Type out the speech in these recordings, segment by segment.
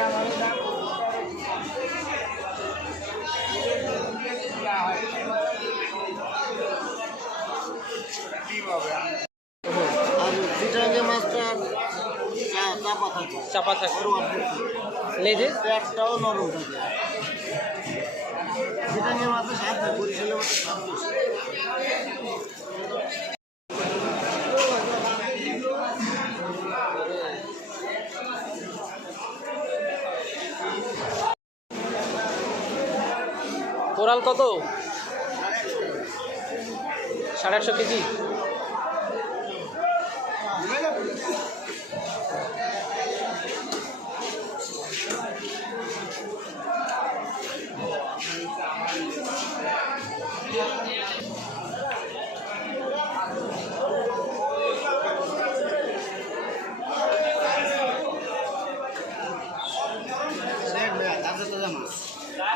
আর চিটাঙ্গে মাছটা চাপা থাকে লেজে পেটটাও নরম থাকে। চিটাঙ্গে মাছের স্বাদ না, বরিশালের মাছের স্বাদ বেশি। কোরাল কত? 150 কেজি।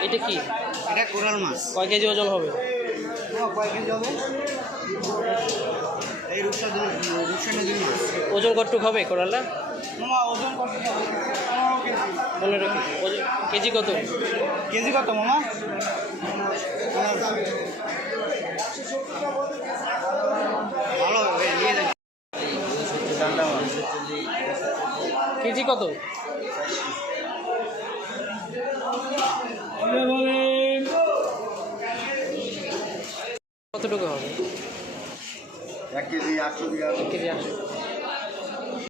এটা কি? এটা কোরাল মাছ। কয় কেজি ওজন হবে? কয় কেজি হবে? এই রূপসা নদীর মাছ। ওজন কতটুক হবে কোরালটা? ওজন কত? 15 কেজি। কেজি কত? কেজি কত মামা? ভালো হবে, নিয়ে যাই। কেজি কত? কতটুকু হবে? 1 কেজি 800 1 কেজি 800।